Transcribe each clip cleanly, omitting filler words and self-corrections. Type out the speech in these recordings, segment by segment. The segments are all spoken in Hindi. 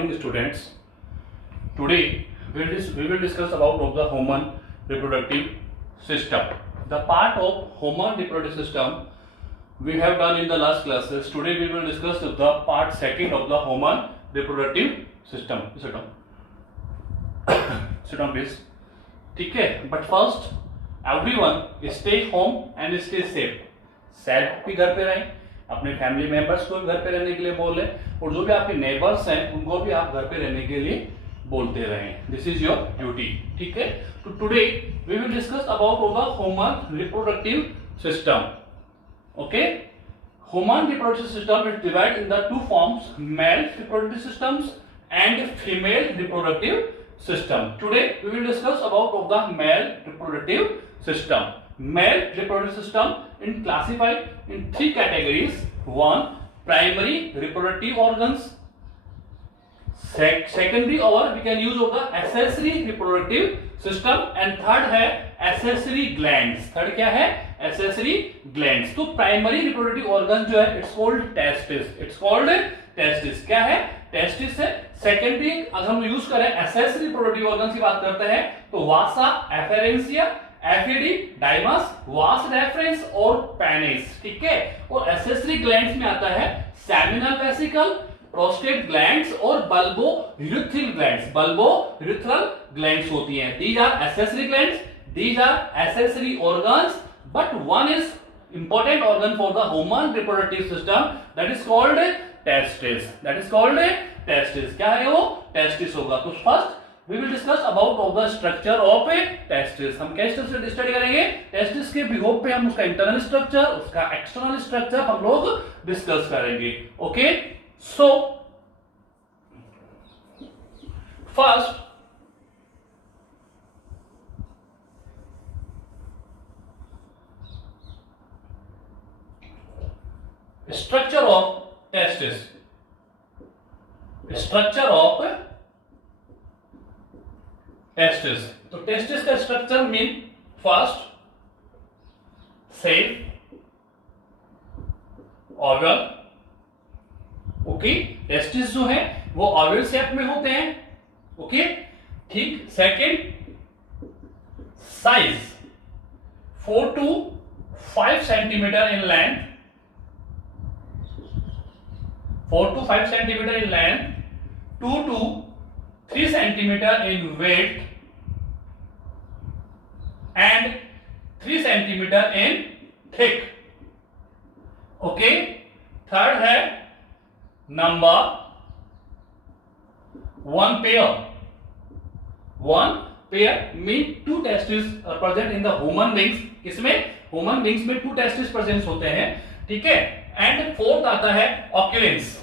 morning, students. Today we will discuss about of the human reproductive system. The part of human reproductive system we have done in the last classes. Today we will discuss the part second of the human reproductive system. Sit down. Sit down, please. ठीक है. But first, everyone stay home and stay safe. Safe भी घर पे रहें, अपने फैमिली मेंबर्स को घर पे रहने के लिए बोल रहे, और जो भी आपके नेबर्स हैं उनको भी आप घर पे रहने के लिए बोलते रहें. This is your duty. ठीक है. तो today we will discuss about the human reproductive system. Okay. Human reproductive system is divide in the two forms, male reproductive systems and female reproductive system. Today we will discuss about of the male reproductive system. Male reproductive system is classified in three categories. One, primary reproductive organs. Secondary, or we can use of the accessory reproductive system. And third है accessory glands. Third क्या है? Accessory glands. तो primary reproductive organ जो है it's called testis. It's called testis. क्या है? टेस्टिस है. सेकेंडरी अगर हम यूज करें एसेसरी रिप्रोडक्टिव ऑर्गन की बात करते हैं तो vasa, efferentia, epididymis, vas deferens और पेनिस. ठीक है. और एसेसरी ग्लैंड्स में आता है सेमिनल वेसिकल, प्रोस्टेट ग्लैंड्स और bulbourethral glands. Bulbourethral glands होती हैं. These are accessory glands, these are accessory organs, but one is important organ for the human reproductive system, that is called testis. That is called testis. क्या है वो? टेस्टिस होगा. तो first we will discuss about of the structure of a testis. हम क्या स्ट्रक्चर स्टडी करेंगे? टेस्टिस के बिहेव पे हम उसका इंटरनल स्ट्रक्चर, उसका एक्सटर्नल स्ट्रक्चर हम लोग डिस्कस करेंगे. Okay. So first structure of testis. Structure of testis. तो testis का structure mean first cell, oval. Okay. Testis जो है वो ओवल शेप में होते हैं. ओके. ठीक. Second, size 4 to 5 centimetre in length, 4 to 5 centimeter in length, 2 to 3 centimeter in weight, and 3 centimeter in thick. Okay. Third है number, one pair. One pair mean two testes are present in the human beings. किसमें? human beings में 2 testes present होते हैं. ठीक है. एंड फोर्थ आता है ऑक्यूलेंस.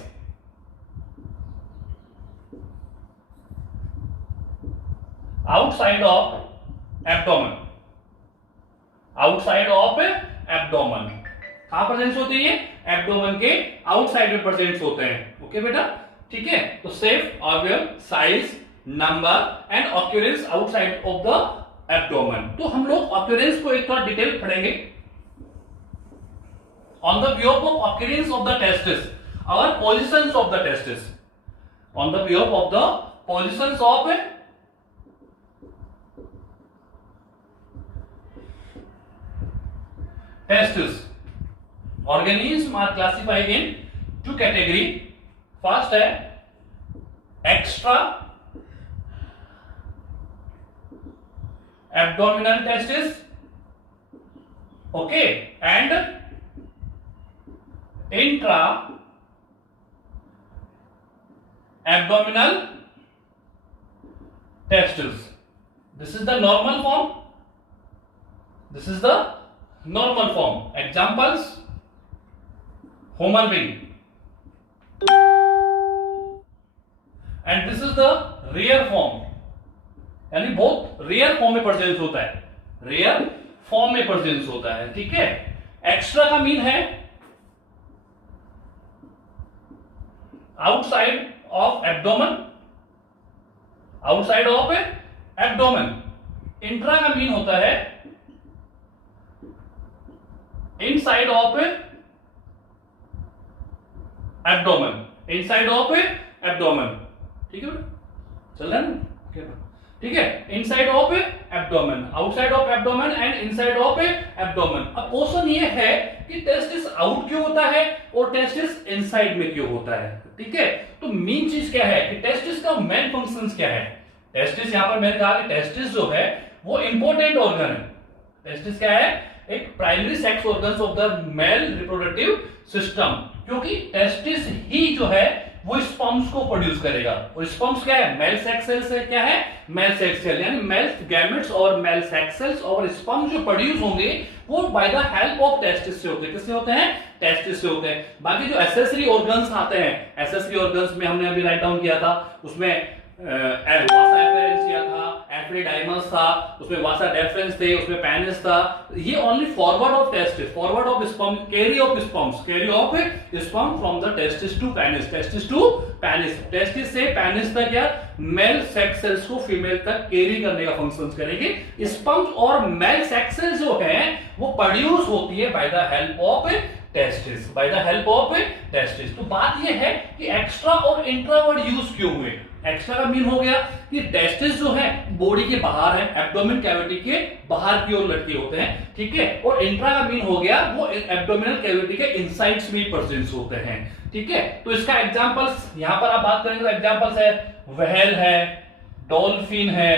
Outside of abdomen. Outside of abdomen कहां प्रेजेंस होती है? एब्डोमेन के आउटसाइड में प्रेजेंस होते हैं. ओके बेटा. ठीक है. तो safe, obvious, size, number and occurrence outside of the abdomen. तो हम लोग ऑक्यूरेंस को एक थोड़ा डिटेल पढ़ेंगे. On the view of occurrence of the testis, our positions of the testis. On the view of the positions of testis, organisms are classified in two category. First है extra abdominal testis. Okay. And intra abdominal testis. This is the normal form. This is the normal form. Examples: human being. And this is the rare form. यानी बहुत रेयर फॉर्म में प्रेजेंस होता है. रेयर फॉर्म में प्रेजेंस होता है. ठीक है. एक्स्ट्रा का मीन है outside of abdomen, outside of abdomen. Intra का मीन होता है inside of abdomen, inside of abdomen. ठीक है बेटा, चल रहा है ना? ठीक है, inside of abdomen, outside of abdomen and inside of abdomen. अब क्वेश्चन ये है कि टेस्टिस आउट क्यों होता है और टेस्टिस इनसाइड में क्यों होता है। ठीक है, तो मेन चीज क्या है कि टेस्टिस का मेन फंक्शंस क्या है। टेस्टिस, यहां पर मैंने कहा कि टेस्टिस जो है वो इंपॉर्टेंट ऑर्गन है। टेस्टिस क्या है? एक primary sex organ of the male reproductive system, क्योंकि टेस्टिस ही जो है वो स्पर्म्स को प्रोड्यूस करेगा। और स्पर्म्स क्या है? मेल सेक्स सेल्स है। क्या है? मेल सेक्स सेल, यानी मेल गैमेट्स और मेल सेक्स सेल्स और स्पर्म जो प्रोड्यूस होंगे वो by the help of testis से होते हैं। किससे होते हैं? टेस्टिस से होते हैं। बाकी जो एसेसरी ऑर्गन्स आते हैं, एसेसरी ऑर्गन्स में हमने अभी राइट डाउन किया था, उसमें वासा एफरेंसिया था, एफ्रिडाइमस था, उसमें वासा डेफरेंस थे, उसमें पेनिस था। ये only forward of testis, forward of sperm, carry of sperms, carry of sperm from the testis to penis, testis to penis, testis से पेनिस तक या मेल सेक्स सेल्स को फीमेल तक कैरी करने का फंक्शन करेंगे। स्पर्म्स और मेल सेक्स सेल्स जो है वो प्रोड्यूस होती है bye the help of testis, bye the help of testis. तो बात यह है कि एक्स्ट्रा और इंट्रावर्ड यूज क्यों हुए। एक्स्ट्रा का मीन हो गया कि टेस्टिस जो है बॉडी के बाहर है, एब्डोमेन कैविटी के बाहर की ओर लटके होते हैं। ठीक है, और इंट्रा का मीन हो गया वो एब्डोमिनल कैविटी के इनसाइड्स में प्रेजेंस होते हैं। ठीक है, तो इसका एग्जांपल्स यहां पर आप बात करेंगे तो एग्जांपल्स है व्हेल है, डॉल्फिन है।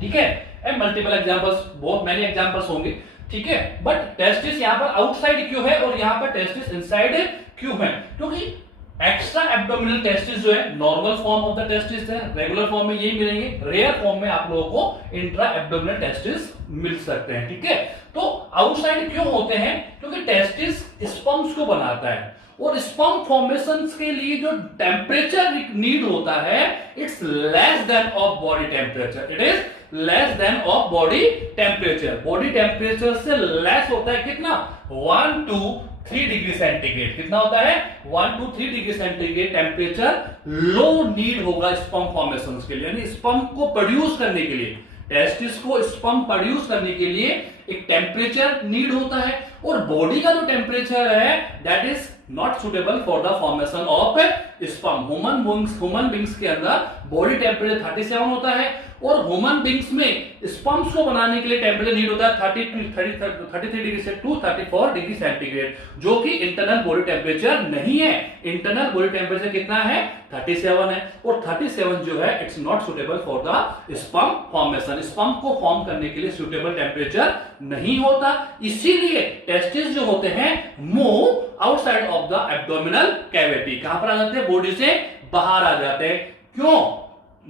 ठीक है, मल्टीपल एग्जांपल्स, बहुत मैनी एग्जांपल्स होंगे। ठीक है, बट टेस्टिस यहां पर आउटसाइड क्यों है और यहां पर टेस्टिस इनसाइड क्यों है? क्योंकि एक्स्ट्रा एब्डोमिनल टेस्टिस जो है normal form of the testis है, रेगुलर फॉर्म में यही मिलेंगे, रेयर फॉर्म में आप लोगों को इंट्रा एब्डोमिनल टेस्टिस मिल सकते हैं। ठीक है, तो आउटसाइड क्यों होते हैं? क्योंकि टेस्टिस स्पर्म्स को बनाता है और स्पर्म फॉर्मेशंस के लिए जो टेम्परेचर नीड होता है it's less than of body temperature, it is less than of body temperature. Body temperature से लेस होता है कितना? 1 to 3 डिग्री सेंटीग्रेड। कितना होता है? 1 to 3 degree centigrade temperature low need होगा स्पर्म फॉर्मेशन के लिए, यानी स्पर्म को प्रोड्यूस करने के लिए, टेस्टिस को स्पर्म प्रोड्यूस करने के लिए एक टेम्परेचर नीड होता है। और बॉडी का जो टेम्परेचर है that is not suitable for the formation of sperm. Human beings के अंदर बॉडी टेम्परेचर 37 होता है और ह्यूमन बींग्स में स्पर्म्स को बनाने के लिए टेम्परेचर नीड होता है 33 डिग्री से 34 डिग्री सेंटीग्रेड, जो कि इंटरनल बॉडी टेम्परेचर नहीं है। इंटरनल बॉडी टेम्परेचर कितना है? 37 है, और 37 जो है it's not suitable for the sperm formation. Sperm को फॉर्म करने के लिए सुटेबल टेम्परेचर नहीं होता, इसीलिए टेस्टिस जो होते हैं move outside of the abdominal cavity. कहां पर आ जाते हैं? बॉडी से बाहर आ जाते हैं। क्यों?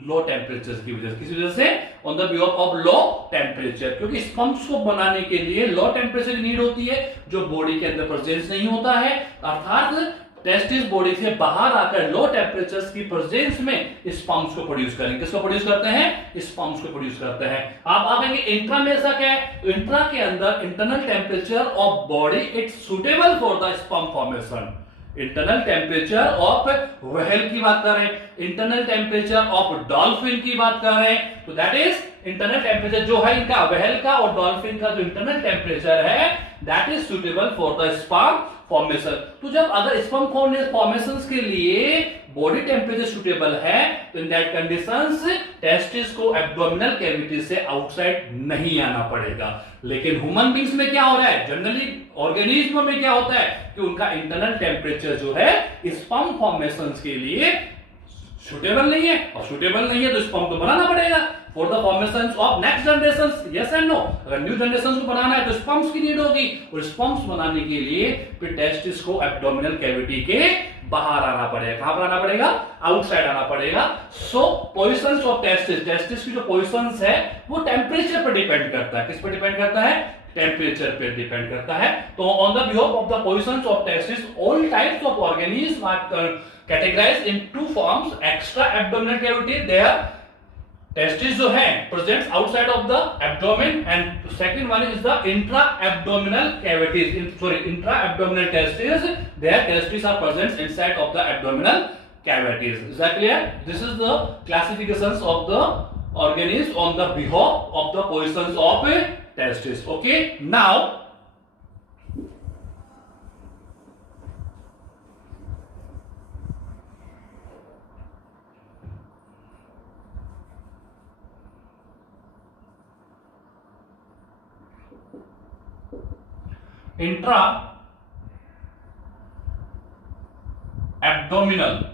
लो टेम्परेचर की वजह से। किस वजह से? On the behalf of low temperature, क्योंकि स्पर्म्स को बनाने के लिए लो टेम्परेचर की नीड होती है जो बॉडी के अंदर प्रेजेंस नहीं होता है। अर्थात टेस्टिस बॉडी से बाहर आकर लो टेम्परेचर्स की प्रेजेंस में स्पर्म्स को प्रोड्यूस करेंगे। किसको प्रोड्यूस करते हैं? स्पर्म्स को प्रोड्यूस करते हैं। आप आएंगे इंट्रा में ऐसा क्या है? इंट्रा के अंदर internal temperature of body it's suitable for the sperm formation. Internal temperature of whale की बात कर रहे हैं, इंटरनल टेम्परेचर ऑफ डॉल्फिन की बात कर रहे हैं, तो दैट इज इंटरनल टेम्परेचर जो है इनका व्हेल का और डॉल्फिन का जो इंटरनल टेम्परेचर है that is suitable for the sperm formation. तो जब अगर स्पर्म फॉर्मेशन के लिए बॉडी टेम्परेचर सुटेबल है तो इन दैट कंडीशंस टेस्टिस को एब्डोमिनल कैविटी से आउटसाइड नहीं आना पड़ेगा। लेकिन ह्यूमन बींग्स में क्या हो रहा है? जनरली ऑर्गेनिज्म में क्या होता है कि उनका इंटरनल टेम्परेचर जो है स्पर्म फॉर्मेशन के लिए सुटेबल नहीं है, और सुटेबल नहीं है तो स्पर्म तो बनाना पड़ेगा for the formation of next generation. Yes and no? अगर न्यू जनरेशन को बनाना है तो स्पर्म्स की नीड होगी, और स्पर्म्स बनाने के लिए फिर टेस्टिस को एब्डोमिनल कैविटी के बाहर आना पड़ेगा। कहां पर आना पड़ेगा? आउटसाइड आना पड़ेगा। सो पोजीशंस ऑफ टेस्टिस, टेस्टिस की जो पोजीशंस है वो टेम्परेचर पर डिपेंड करता है। किस पर डिपेंड करता है? टेम्परेचर पे डिपेंड करता है। तो on the behalf of the positions of testis all types of organism are categorized in two forms: extra abdominal cavity, their testis जो है presents outside of the abdomen, and second one is the intra abdominal cavities, intra abdominal testes, their testes are present inside of the abdominal cavities. Is that clear? This is the classifications of the organisms on the behalf of the positions of testis. Okay, now intra abdominal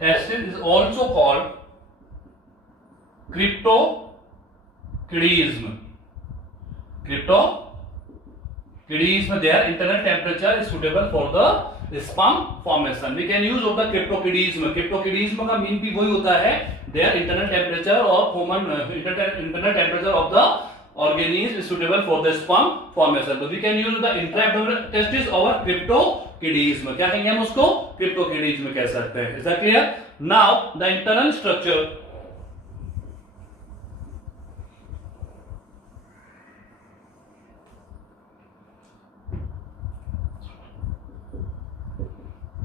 testis is also called cryptorchidism. Cryptorchidism, their internal temperature is suitable for the sperm formation. We can use of the cryptorchidism. Cryptorchidism का मीन भी वही होता है, their internal temperature of human internal temperature of the organism is suitable for the sperm formation. So we can use the intra-abdominal testis or cryptorchidism. क्या कहेंगे हम उसको? Cryptorchidism कह सकते हैं. Is that clear? Now the internal structure.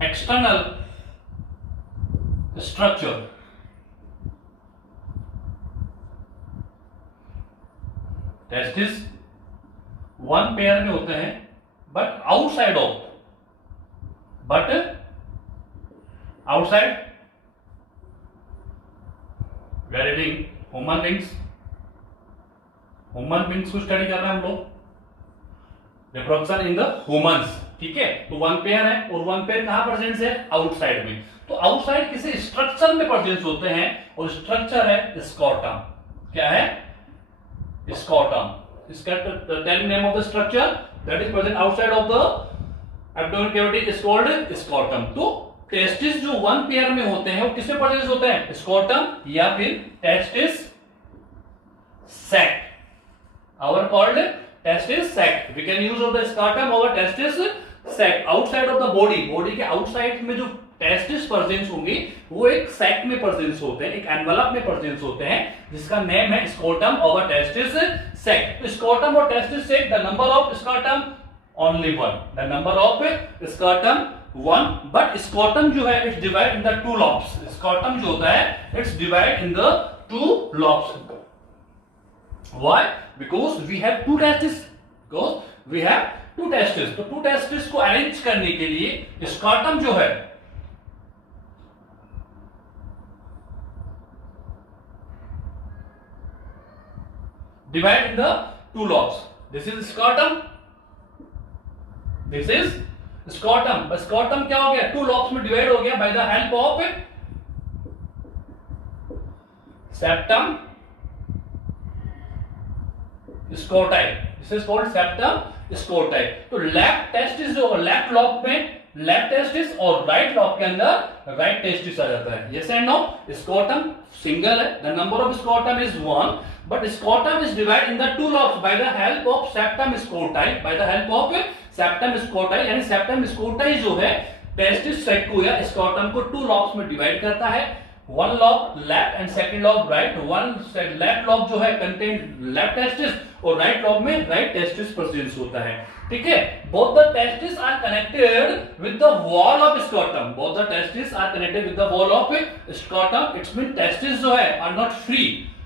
External structure. Testis one pair में होते हैं, but outside we are reading human beings को स्टडी कर रहे हैं हम लोग, रिप्रोडक्शन इन द ह्यूमंस. ठीक है, तो वन पेयर है और वन पेयर कहां प्रेजेंस है? आउटसाइड में. तो आउटसाइड किसी स्ट्रक्चर में प्रेजेंस होते हैं और स्ट्रक्चर है स्कॉटम. क्या है? Scrotum. Tell me name of the structure that is present outside of the abdominal cavity is called scrotum. तो टेस्टिस जो वन पेयर में होते हैं वो किसमें प्रेजेंस होते हैं? स्कॉटम या फिर testis sac. Our called testis sac. We can use of the scrotum or testis sac. Outside of the body के आउटसाइड में जो टेस्टिस प्रेजेंस होंगे वो एक सैक में प्रेजेंस होते हैं, एक एनवलप में प्रेजेंस होते हैं, जिसका नेम है स्कोटम और टेस्टिस सैक. तो स्कोटम और testis sac, the number of scrotum only one, the number of scrotum one. But scrotum जो है it's divide in the two lobes. Scrotum जो होता है it's divide in the two lobes. Why? Because we have two testis. तो टू टेस्टिस को अरेंज करने के लिए स्कोटम जो है divide in the two lobes. This is scrotum. But scrotum क्या हो गया? टू lobes में डिवाइड हो गया by the help of septum scroti. This is called septum scroti. तो लेफ्ट टेस्टिस जो लेफ्ट लॉब में लेफ्ट टेस्टिस और राइट लॉब के अंदर राइट टेस्टिस आ जाता है. Yes and no? Scrotum single है, the number of scrotum is 1, but scrotum is divided in the two lobes by the help of septum scroti. यानी septum scroti जो है टेस्टिस सेक को या स्क्रोटम को टू लॉब्स में डिवाइड करता है. One lobe left and second lobe right. One left lobe जो है कंटेन लेफ्ट टेस्टिस और राइट लॉब में राइट टेस्टिस प्रेजेंस होता है. ठीक है, both the testis are connected with the wall of scrotum. It's mean testis जो है are not free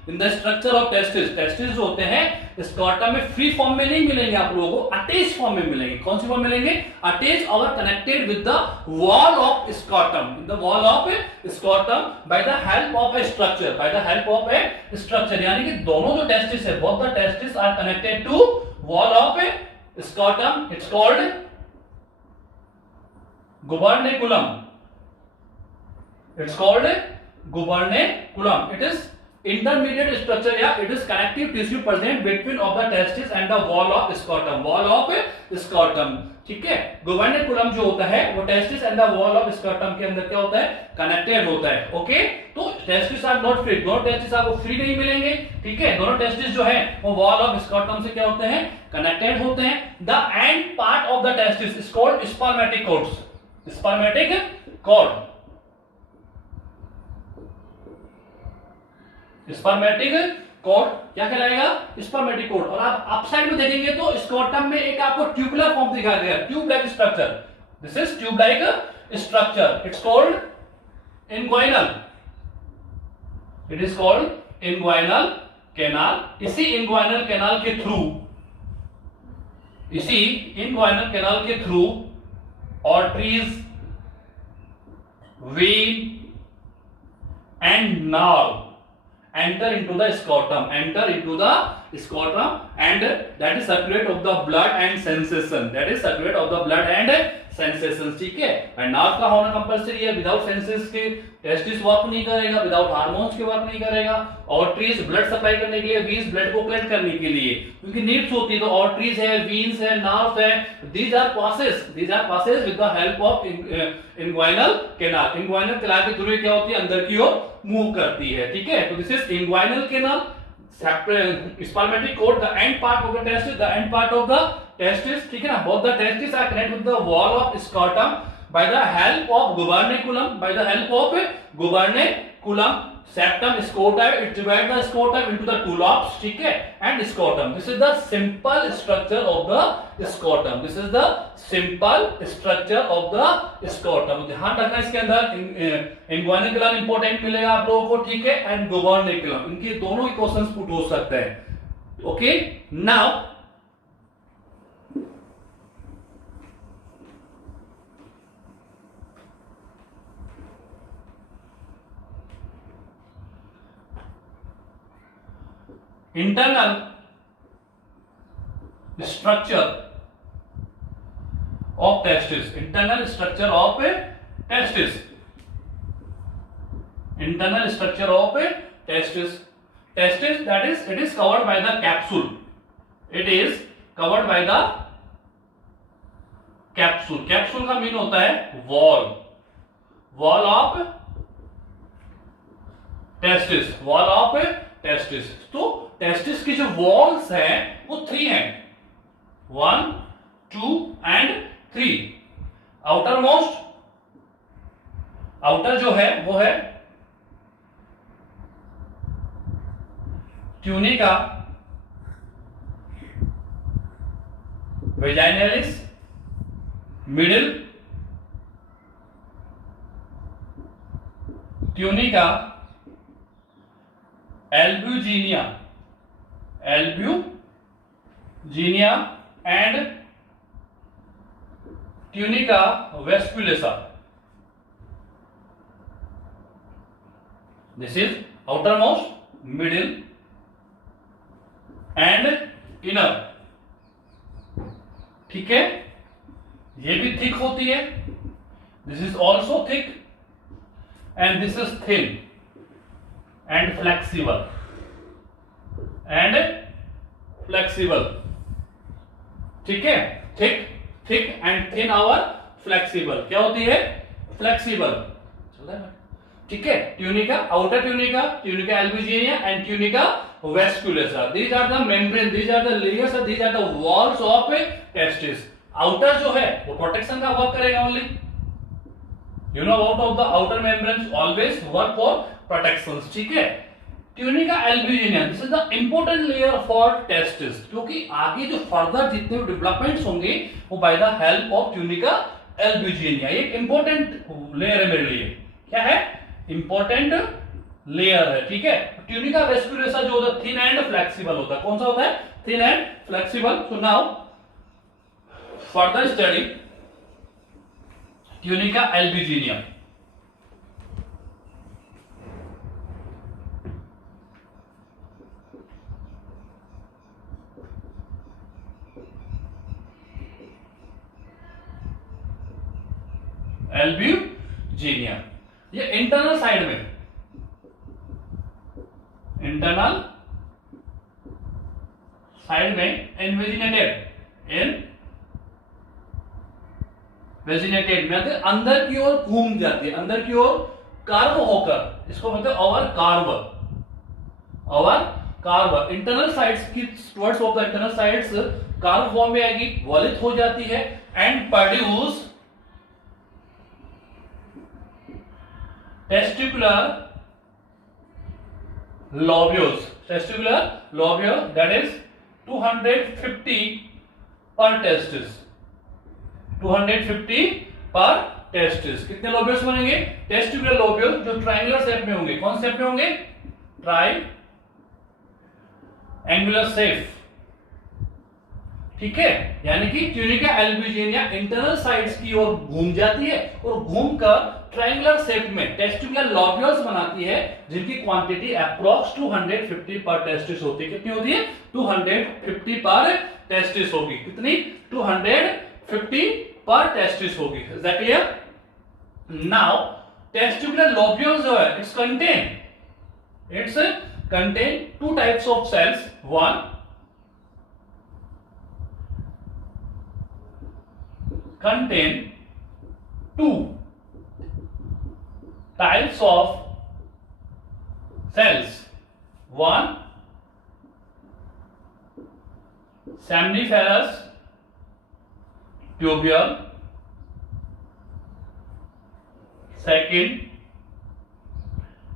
in the structure of testis. Testis जो होते हैं स्क्रोटम में फ्री फॉर्म में नहीं मिलेंगे आप लोगों को, अटैच फॉर्म में मिलेंगे. कौन सी फॉर्म मिलेंगे? अटैच और connected with the wall of scrotum. In the wall of scrotum by the help of a structure. यानी कि दोनों जो टेस्टिस है, both the testis are connected to wall of scrotum. It's called gubernaculum. It is intermediate structure. Yeah, it is connective tissue present between of the testis and the wall of scrotum. ठीक है, गुबर्नेकुलम जो होता है वो testis and the wall of scrotum के अंदर क्या होता है? कनेक्टेड होता है. ओके, तो टेस्टिस आर नॉट फ्री. दोनों टेस्टिस आपको फ्री नहीं मिलेंगे. ठीक है, दोनों टेस्टिस जो है वो वॉल ऑफ स्क्रोटम से क्या होते हैं? कनेक्टेड होते हैं. The end part of the testis is called spermatic cord. Cord क्या कहलाएगा? Spermatic cord. और आप अपसाइड में देखेंगे तो स्क्रोटम में एक आपको ट्यूबुलर फॉर्म दिखाया गया, tube like structure. This is tube like structure. It's called inguinal. Canal. इसी इंग्वाइनल कैनाल के through arteries, when and nerve enter into the scrotum and that is circulate of the blood and sensation, ठीक है। एंड नर्व का होना कंपल्सरी है, विदाउट सेंसेस के टेस्टिस वर्क नहीं करेगा, विदाउट हार्मोन्स के वर्क नहीं करेगा। आर्टरीज ब्लड सप्लाई करने के लिए, वीन्स ब्लड को कलेक्ट करने के लिए, क्योंकि नीड्स होती है, तो आर्टरीज है, वीन्स है, नर्व है, these are passes with the help of inguinal canal के थ्रू क्या होती है, अंदर की ओर मूव करती है, ठीक है। तो this is inguinal canal, spermatic cord, the end part of the testis, ठीक है ना। both the testis are connected with the wall of scrotum by the help of gubernaculum, septum, scrotum, it divides the scrotum into the two lobes, ठीक है, and scrotum. This is the simple structure of the scrotum. ध्यान रखना इसके अंदर inguinal canal इंपॉर्टेंट मिलेगा आप लोगों को, ठीक है, एंड gubernaculum, इनके दोनों ही क्वेश्चंस पुट हो सकते हैं। Okay, now internal structure of testis, internal structure of testis, that is, it is covered by the capsule, capsule का मीन होता है wall of testis, तो टेस्टिस की जो वॉल्स हैं वो 3 हैं, 1, 2 एंड 3। आउटर जो है वो है tunica vaginalis, middle tunica albuginea and tunica vasculosa. This is outermost, middle and inner, ठीक है। ये भी थिक होती है, this is also thick and this is thin and flexible, ठीक है। थिक एंड थिन और फ्लेक्सिबल, क्या होती है, फ्लेक्सिबल, ठीक है। Tunica, outer tunica albuginea and tunica vasculosa, these are the membrane, these are the layers, these are the walls of testis। Outer जो है वो प्रोटेक्शन का वर्क करेगा only, you know out of the outer membranes always work for protections, ठीक है। Tunica albuginea, this is the important layer for testis, क्योंकि आगे जो फर्दर जितने भी डेवलपमेंट्स होंगे वो by the help of tunica albuginea. एक इंपॉर्टेंट लेयर है मेरे लिए, क्या है, इंपॉर्टेंट लेयर है, ठीक है। ट्यूनिका वेस्कुलेसा जो होता है थिन एंड फ्लेक्सिबल होता है, कौन सा होता है, thin and flexible. So now further study tunica albuginea. Albuginea, ये इंटरनल साइड में, इन्वेजिनेटेड में अंदर की ओर घूम जाती है, अंदर की ओर कार्व होकर, इसको बोलते हैं ओवर कार्व। इंटरनल साइड्स की towards of the internal sides curve form में आएगी, वॉलित हो जाती है and produce testicular lobules, that is 250 per testis, 250 per testis. कितने लोब्यूल्स बनेंगे, टेस्टिकुलर लोब्यूल जो ट्रायंगुलर शेप में होंगे, कौन शेप में होंगे, ट्राई एंगुलर शेप, ठीक है, यानी कि ट्यूनिका एल्बुजिनिया इंटरनल साइड्स की ओर घूम जाती है और घूमकर ट्रायंगुलर शेप में टेस्टिकुलर लोब्यूल्स बनाती है, जिनकी क्वांटिटी अप्रॉक्स 250 पर टेस्टिस होती है। कितनी होती है? 250 पर टेस्टिस होगी। कितनी? 250 पर टेस्टिस होगी। Is that clear? Now testicular lobules जो है it's contain two types of cells. One, contain two types of cells. One, seminiferous tubule. Second,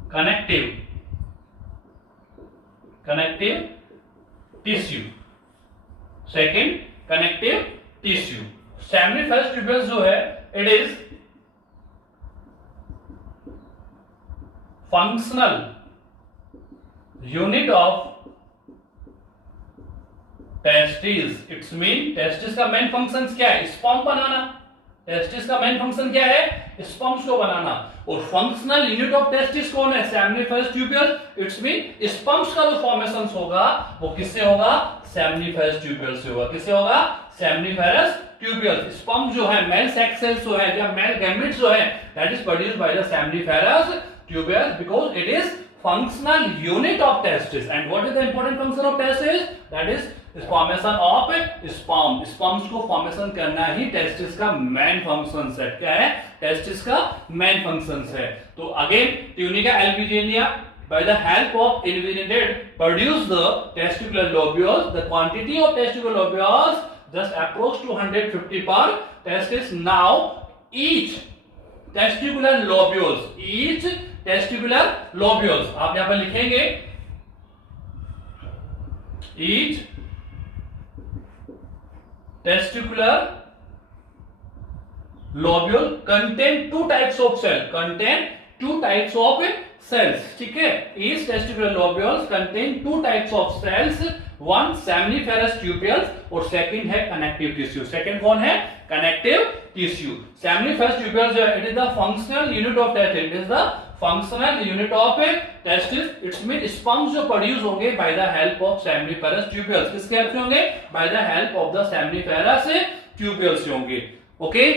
connective tissue. Second, connective tissue. Seminiferous tubules जो है it is functional unit of testis. It's mean testis का मेन फंक्शन क्या है? स्पर्म बनाना। टेस्टिस का मेन फंक्शन क्या है? स्पर्म्स को बनाना। और फंक्शनल यूनिट ऑफ टेस्टिस कौन है? Seminiferous tubule. It's mean sperms का जो फॉर्मेशन होगा वो किससे होगा? सेमिनिफेरस ट्यूब्यूल से होगा। किससे होगा? Seminiferous tubule. स्पर्म जो है, मेल सेक्स सेल्स जो है या मेल गैमेट्स जो है, that is produced by the seminiferous tubule because it is functional unit of testis. And what is the important function of testis? That is formation of sperm. Sperms को formation करना ही testis का main function है। क्या है? testis का main function है। तो again tunica albuginea by the help of invertebrate produce the testicular lobules. The quantity of testicular lobules just approach 250 per testis. Now each testicular lobules आप यहां पर लिखेंगे each testicular lobule contain two types of cells. ठीक है, each testicular lobules contain two types of cells. One seminiferous tubules और second है connective tissue. Second कौन है? Connective tissue. Seminiferous tubules जो है it is the functional unit of testis. It is the functional unit of testis. It's mean sperms जो produce होंगे by the help of seminiferous tubules. किसके हेल्प से होंगे? By the help of the seminiferous tubules से होंगे. Okay?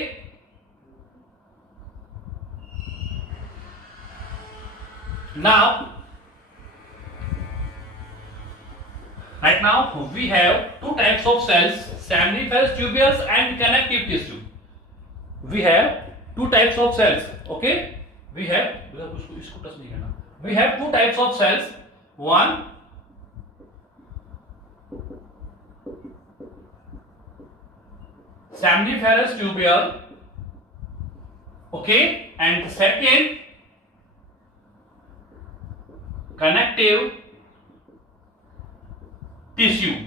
Right now we have two types of cells, seminiferous tubules and connective tissue. We have two types of cells. Okay? We have इसको टच नहीं करना. We have two types of cells. One, seminiferous tubule. Okay? And second, connective tissue.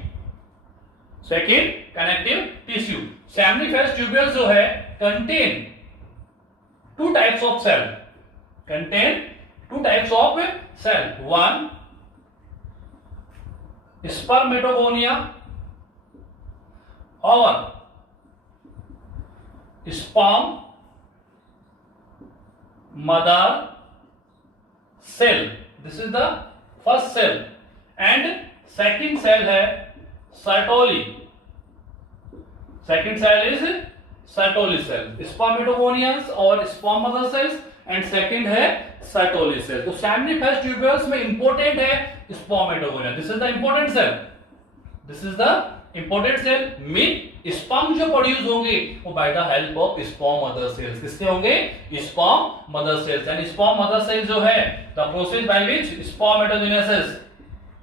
Second, connective tissue. Seminiferous tubules जो है contain two types of cell. One, spermatogonia or sperm mother cell. This is the first cell. And second cell है Sertoli. Second cell is Sertoli cell. Spermatogonians और sperm mother cells and second है Sertoli cell. तो seminiferous tubules में important है spermatogonia. This is the important cell. This is the important cell. Mean sperm जो produce होंगे वो by the help of sperm mother cells. किससे होंगे? Sperm mother cells. And sperm mother cells जो है the process by which spermatogenesis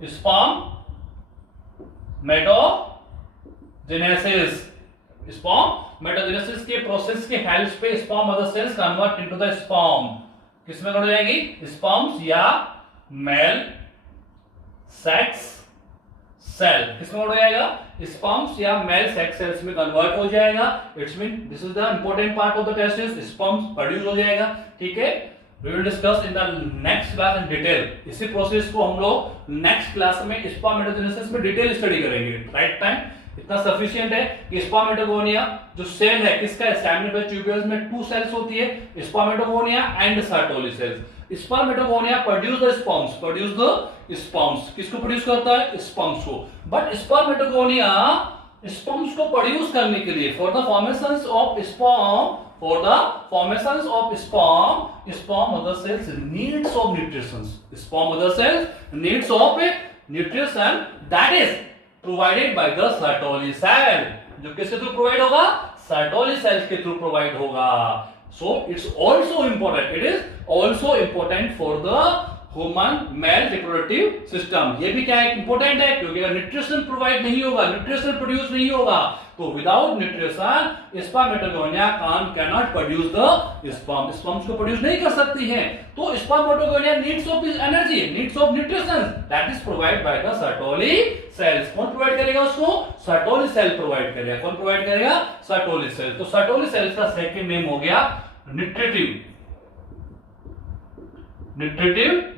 spermatogenesis के प्रोसेस के हेल्प पे sperm mother cells convert into the sperm. किसमें कन्वर्ट हो जाएगी? स्पर्म्स या मेल सेक्स सेल. किसमें कन्वर्ट हो जाएगा? स्पर्म्स या मेल सेक्स सेल्स में कन्वर्ट हो जाएगा. It's mean this is the important part of the testis. Sperms produce हो जाएगा. ठीक है, we will discuss in the next class in detail. इसी प्रोसेस को हम लोग नेक्स्ट क्लास में स्पर्मेटोजेनेसिस में डिटेल स्टडी करेंगे. राइट टाइम इतना सफिशिएंट है कि स्पर्मेटोगोनिया जो सेल है किसका, स्टैमिनिफेरस ट्यूब्यूल्स में 2 सेल्स होती है, spermatogonia and Sertoli cells. Spermatogonia produce the sperms, किसको प्रोड्यूस करता है, स्पर्म्स को। बट स्पर्मेटोगोनिया स्पर्म्स को प्रोड्यूस करने के लिए for the formation of sperm mother cells needs of nutrition, sperm mother cells needs of nutrition that is provided by the Sertoli cell, जो किसके थ्रू प्रोवाइड होगा, Sertoli cells के थ्रू प्रोवाइड होगा। So it's also important for the human male reproductive system. ये भी क्या है, इंपॉर्टेंट है, क्योंकि अगर न्यूट्रिशन प्रोवाइड नहीं होगा, न्यूट्रिशन प्रोड्यूस नहीं होगा, तो without nutrition spermatogonia cannot produce the sperm, sperms को प्रोड्यूस नहीं कर सकती है। तो spermatogonia needs of energy, needs of nutrition that is provide by the Sertoli cells. कौन प्रोवाइड करेगा उसको, सर्टोली सेल प्रोवाइड करेगा। कौन प्रोवाइड करेगा, सर्टोली सेल। तो सर्टोली सेल्स का सेकंड नेम हो गया न्यूट्रिटिव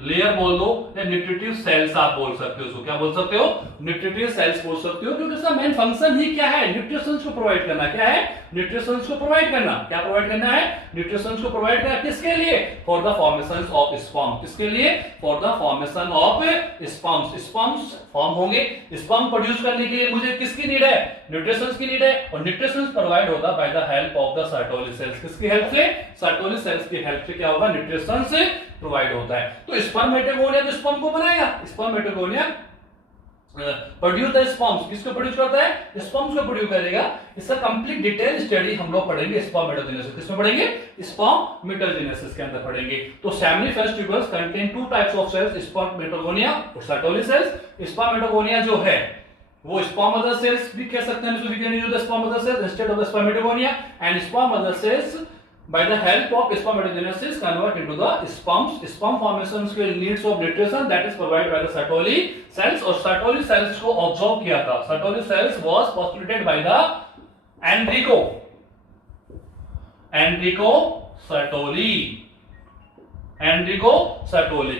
लेयर बोल दो, या न्यूट्रिटिव सेल्स आप बोल सकते हो। उसको क्या बोल सकते हो, न्यूट्रिटिव सेल्स बोल सकते हो, क्योंकि इसका मेन फंक्शन ही क्या है, न्यूट्रिशन को प्रोवाइड करना। क्या है, न्यूट्रिशन को प्रोवाइड करना। क्या प्रोवाइड करना है, न्यूट्रिशन को प्रोवाइड करना। किसके लिए, for the formation of sperm. किसके लिए, for the formation of sperms. Sperms form होंगे, स्पर्म प्रोड्यूस करने के लिए मुझे किसकी नीड है, न्यूट्रिशन की नीड है, और न्यूट्रिशन प्रोवाइड होगा bye the help of the Sertoli cells. किसकी हेल्प से, सर्टोली सेल्स की हेल्प से क्या होगा, न्यूट्रिशन से प्रोवाइड होता है। तो स्पर्मेटोगोनिया तो स्पर्म को बनाएगा, स्पर्मेटोगोनिया प्रोड्यूस द स्पर्म्स। किसको प्रोड्यूस करता है, स्पर्म्स को प्रोड्यूस करेगा। इसका कंप्लीट डिटेल स्टडी हम लोग पढ़ेंगे स्पर्मेटोजेनेसिस। किसमें पढ़ेंगे, स्पर्मेटोजेनेसिस के अंदर पढ़ेंगे। तो seminiferous tubules contain 2 types of cells, spermatogonia और सर्टोली सेल्स। स्पर्मेटोगोनिया जो है वो स्पर्म मदर सेल्स भी कह सकते हैं, so we can use the sperm mother cells instead of the spermatogonia, and sperm mother cells by the help of spermatogenesis convert into the sperms. Sperm formations के needs of nutrition that is provided by the Sertoli cells, और Sertoli cells को ऑब्जर्व किया था। Sertoli cells was postulated by the Enrico Sertoli।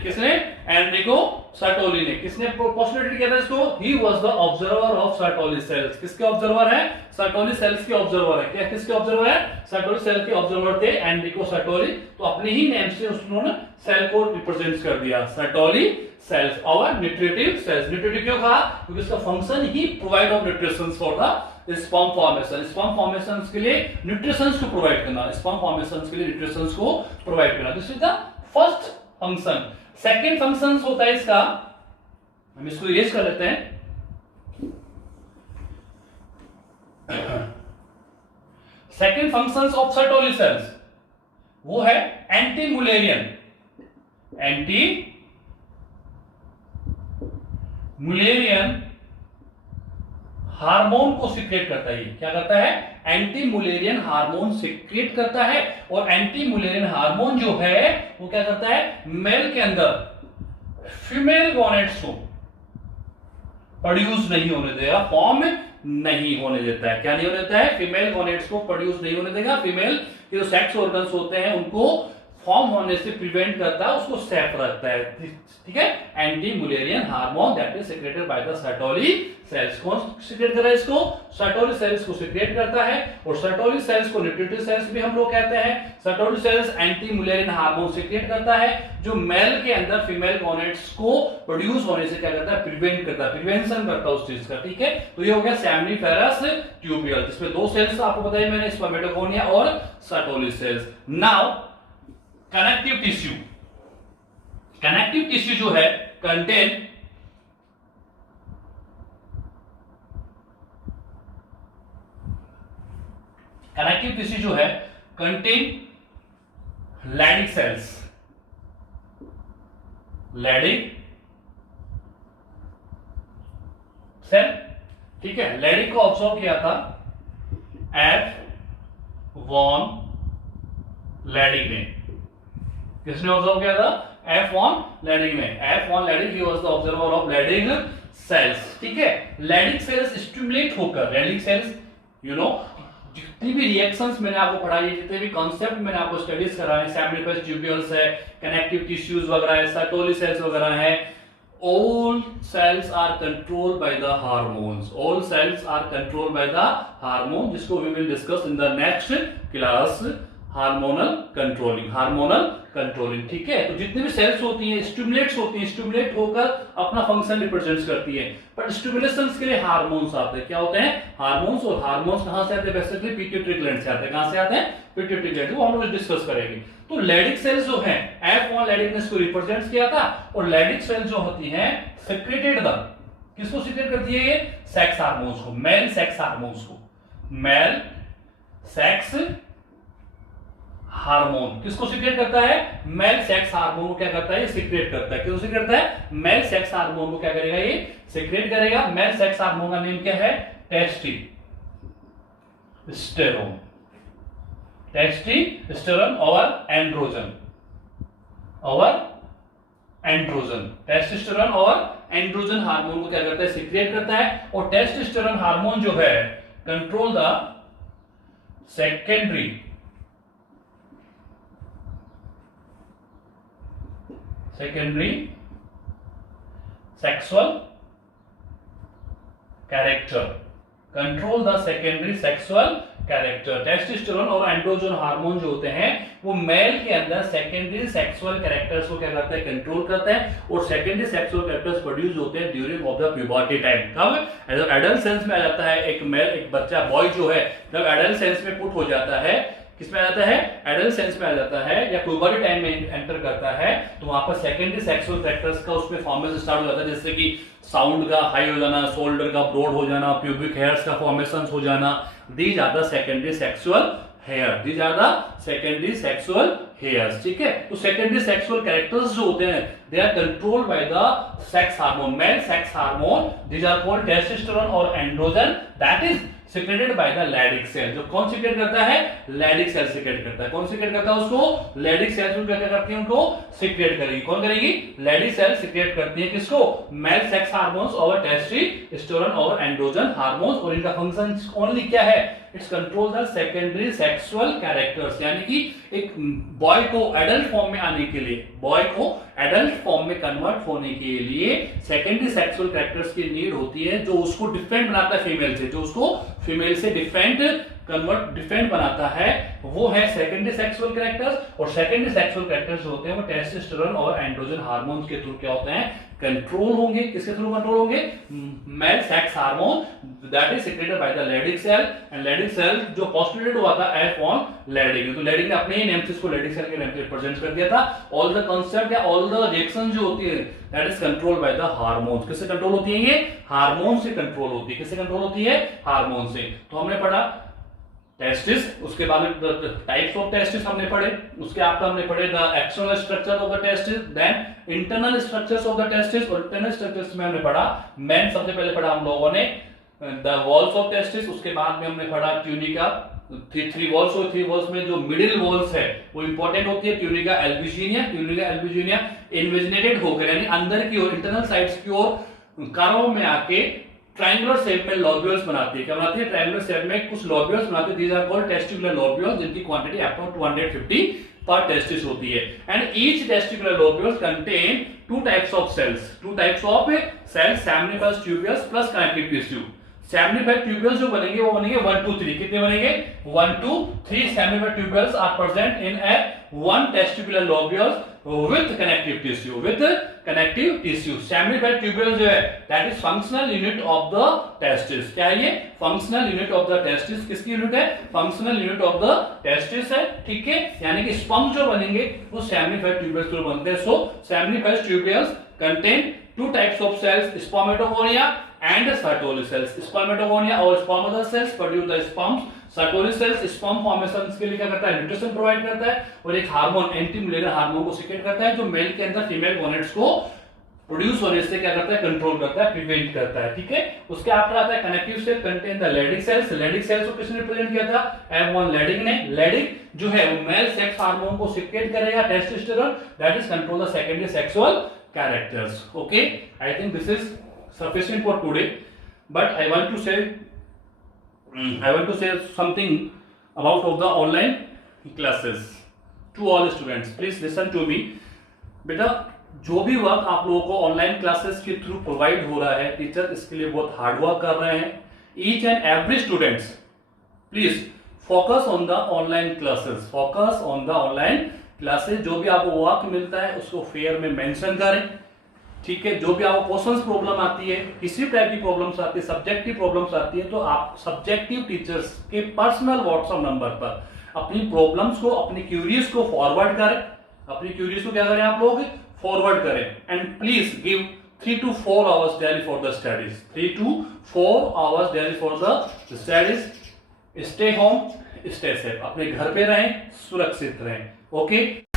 किसने, एनरिको सर्टोली ने। किसने पोस्टुलेट किया था इसको, ही was the observer of Sertoli cells. किसके ऑब्जर्वर है, सर्टोली सेल्स के ऑब्जर्वर है। क्या किसके ऑब्जर्वर है, सर्टोली सेल के ऑब्जर्वर थे एनरिको सर्टोली। तो अपने ही नेम से उन्होंने सेल को रिप्रेजेंट कर दिया, सर्टोली सेल्स और न्यूट्रिटिव सेल्स। न्यूट्रिटिव क्यों कहा, क्योंकि इसका function he provide of nutrition for the sperm formation. Sperm formation के लिए न्यूट्रिशन को प्रोवाइड करना, स्पर्म फॉर्मेशन के लिए न्यूट्रिशन को प्रोवाइड करना। This is the first function. Second function होता है इसका, हम इसको इरेज कर लेते हैं। Second functions of Sertoli cells वो है एंटी मुलेरियन हार्मोन को सीक्रेट करता है। क्या करता है, एंटी मुलेरियन हार्मोन सीक्रेट करता है। और एंटी मुलेरियन हार्मोन जो है वो क्या करता है, मेल के अंदर फीमेल गोनेट्स को प्रोड्यूस नहीं होने देगा, फॉर्म नहीं होने देता है। क्या नहीं होने देता है, फीमेल गोनेट्स को प्रोड्यूस नहीं होने देगा। फीमेल के जो सेक्स ऑर्गन्स होते हैं उनको फॉर्म होने से प्रिवेंट करता है, उसको सेफ रखता है। ठीक है, anti Mullerian hormone that is secreted by the Sertoli cells. कौन सीक्रेट कर रहा है इसको, सर्टोली सेल्स को सीक्रेट करता है। और सर्टोली सेल्स को न्यूट्रिटिव सेल्स भी हम लोग कहते हैं। Sertoli cells anti Mullerian hormone secrete करता है, जो मेल के अंदर फीमेल गोनेट्स को प्रोड्यूस होने से क्या करता है, प्रिवेंट करता है, प्रिवेंशन करता है उस चीज का। ठीक है, तो ये हो गया सेमिनिफेरस ट्यूब्यूल, जिसमें 2 सेल्स आपको बताया मैंने, स्पर्मेटोगोनिया और Sertoli sales. Now connective tissue जो है कंटेन लैडिक सेल्स। ठीक है, लैडिक को ऑब्जर्व किया था एफ वॉन लैडिग ने। किसने ऑब्जर्व किया था, एफ वॉन लैडिग ने। F von Leydig he was the observer of Leydig cells. ठीक है, लैडिग सेल्स स्टिमुलेट होकर, लैडिग सेल्स यू नो जितनी भी रिएक्शंस मैंने आपको पढ़ाई, जितने भी कॉन्सेप्ट मैंने आपको स्टडीज कराए, सेमिनिफेरस ट्यूब्यूल्स है, कनेक्टिव टिश्यूज वगैरह है, सर्टोली सेल्स वगैरह है, all cells are controlled by the hormones. All cells are controlled by the hormone, जिसको we will discuss in the next class. Hormonal controlling, ठीक है। तो जितने भी सेल्स होती हैं स्टिमुलेट्स होती हैं, स्टिमुलेट होकर अपना फंक्शन रिप्रेजेंट करती है, बट स्टिमुलेशंस के लिए हार्मोन्स आते हैं। क्या होते हैं? हार्मोन्स। और हार्मोन्स कहां से आते हैं? बेसिकली पिट्यूटरी ग्लैंड से आते हैं। कहां से आते हैं? Pituitary gland. वो हम लोग डिस्कस करेंगे। तो लेडिक सेल्स जो है F1 लेडिकनेस को रिप्रेजेंट किया था, और लेडिक सेल्स जो होती हैं सेक्रेटेड द, किसको सीक्रेट करती है? ये सेक्स हार्मोन्स को, मेल सेक्स हार्मोन्स को। मेल सेक्स हार्मोन किसको सीक्रेट करता है? मेल सेक्स हार्मोन को क्या करता है? ये सीक्रेट करता है। किसको सीक्रेट करता है? मेल सेक्स हार्मोन को क्या करेगा? ये सीक्रेट करेगा। मेल सेक्स हार्मोन का नेम क्या है? टेस्टोस्टेरोन। टेस्टोस्टेरोन और एंड्रोजन, टेस्टोस्टेरोन और एंड्रोजन हार्मोन को क्या करता है? सीक्रेट करता है। और टेस्टोस्टेरोन हार्मोन जो है control the secondary sexual character, control the secondary sexual character. Testosterone और एंड्रोजन हार्मोन जो होते हैं वो मेल के अंदर सेकेंडरी सेक्सुअल कैरेक्टर्स को क्या करता है? कंट्रोल करता है। और सेकेंडरी सेक्सुअल कैरेक्टर्स प्रोड्यूस होते हैं during of the puberty time. कब? जब एडल्ट सेल्स में आ जाता है एक मेल, एक बच्चा बॉय जो है, जब एडल्ट सेल्स में पुट हो जाता है, किसमें आ जाता है? एडल्ट सेल्स में आ जाता है या प्यूबर्टी टाइम में एंटर करता है, तो वहां पर सेकेंडरी सेक्सुअल कैरेक्टर्स का उसमें फॉर्मेशन स्टार्ट हो जाता है। जैसे कि साउंड का हाई हो जाना, शोल्डर का ब्रॉड हो जाना, प्यूबिक हेयर्स का फॉर्मेशन हो जाना। These are the secondary sexual hair, these are the secondary sexual hairs, ठीक है। तो सेकेंडरी सेक्सुअल कैरेक्टर्स जो होते हैं they are controlled by the sex hormone, male sex hormone. These are called testosterone और androgen, that is secreted by the Leydig cell. जो कौन सीक्रेट करता है? लैडिक सेल सीक्रेट करता है। कौन सीक्रेट करता है उसको? लैडिक सेल क्या करती है? उनको सीक्रेट करेगी। कौन करेगी? लैडिक सेल सीक्रेट करती है। किसको? मेल सेक्स हार्मोन्स और टेस्टोस्टेरोन और एंड्रोजन हार्मोन्स। और इनका फंक्शन ओनली क्या है? It's control the secondary sexual characters, यानी कि एक बॉय को एडल्ट फॉर्म में आने के लिए, बॉय को एडल्ट फॉर्म में कन्वर्ट होने के लिए सेकेंडरी सेक्सुअल कैरेक्टर्स की नीड होती है, जो उसको डिफरेंट बनाता है फीमेल से, जो उसको फीमेल से डिफरेंट बनाता है, वो है सेकेंडरी सेक्सुअल कैरेक्टर्स। और सेकेंडरी सेक्सुअल कैरेक्टर्स होते हैं वो टेस्टोस्टेरोन और एंड्रोजन हार्मोन्स के थ्रू क्या होते हैं? कंट्रोल होंगे। किसके थ्रू कंट्रोल होंगे? Male sex hormone, that is secreted by the Leydig cell. And Leydig cell जो पोस्टुलेटेड हुआ था F1 लैडिक, तो लैडिक ने अपने ही नेम से इसको लैडिक सेल के नेम से रिप्रेजेंट कर दिया था। ऑल द कांसेप्ट या ऑल द रिएक्शन जो होती है that is controlled by the hormones. किससे कंट्रोल होती है? ये हार्मोन से कंट्रोल होती है। किससे कंट्रोल होती है? हार्मोन से। तो हमने पढ़ा टेस्टिस, उसके बाद में टाइप्स ऑफ टेस्टिस हमने पढ़े, उसके आपका हमने पढ़े the external structure of the testis, then internal structures of the testis. और इंटरनल स्ट्रक्चर्स में हमने पढ़ा मेन, सबसे पहले पढ़ा हम लोगों ने द वॉल्स ऑफ टेस्टिस। उसके बाद में हमने पढ़ा ट्यूनिका, थ्री वॉल्स, और थ्री वॉल्स में जो मिडिल वॉल्स है वो इंपॉर्टेंट होती है। ट्यूनिका एल्बुजिनिया इन्वेजिनेटेड होकर, यानी अंदर की ओर, इंटरनल साइड्स की ओर कर्व में आके ट्रायंगुलर शेप में लॉब्यूल्स बनाती है। क्या बनाती है? ट्रायंगुलर शेप में कुछ लॉब्यूल्स बनाती है। These are called testicular lobules, जिनकी quantity up to 250 per testis होती है। And each testicular lobules contain two types of cells, seminiferous tubules plus connective tissue. Seminiferous tubules जो बनेंगे वो बनेंगे 1 2 3। कितने बनेंगे? 1 2 3 seminiferous tubules are present in a one testicular lobules with connective tissue। Seminiferous tubule जो है that is functional unit of the testis। क्या है ये? functional unit of the testis। किसकी यूनिट है? functional unit of the testis है, ठीक है। यानी कि स्पर्म जो बनेंगे वो सेमिनिफर ट्यूब्यूल्स थ्रू बनते हैं। सो सेमिनिफर tubules contain two types of cells, spermatogonia and Sertoli cells। spermatogonia और spermatous cells produce the sperms। Sertoli cells sperm formations के लिए क्या करता है? न्यूट्रिशन प्रोवाइड करता है। और एक हार्मोन, एंटी मुलेरियल हार्मोन को सीक्रेट करता है, जो मेल के अंदर फीमेल गोनेट्स को प्रोड्यूस होने से क्या करता है? कंट्रोल करता है, प्रिवेंट करता है, ठीक है। उसके आफ्टर आता है connective cell contain the Leydig cells. Leydig cells को किसने रिप्रेजेंट किया था? F1 लैडिक ने। लैडिक जो है वो मेल सेक्स हार्मोन को सीक्रेट करेगा, testosterone, that is control the secondary sexual characters। Okay, I think this is sufficient for today, but I want to say something about of the online classes to all students। Please listen to me। बेटा जो भी वर्क आप लोगों को ऑनलाइन क्लासेस के थ्रू प्रोवाइड हो रहा है, टीचर इसके लिए बहुत हार्ड वर्क कर रहे हैं. Each and every students please focus on the online classes, focus on the online classes. जो भी आपको वर्क मिलता है उसको फेयर में मेंशन करें. ठीक है, जो भी आपको क्वेश्चंस प्रॉब्लम आती है, किसी टाइप की प्रॉब्लम्स आती है, सब्जेक्टिव प्रॉब्लम्स आती है, तो आप सब्जेक्टिव टीचर्स के पर्सनल व्हाट्सएप नंबर पर अपनी प्रॉब्लम्स को, अपनी क्यूरीज को फॉरवर्ड करें. अपनी क्यूरीज को क्या करें आप लोग, फॉरवर्ड करें. And please give 3 to 4 hours daily for the studies. 3 to 4 hours daily for the studies. Stay home, stay safe. अपने घर पे रहें, सुरक्षित रहें. ओके.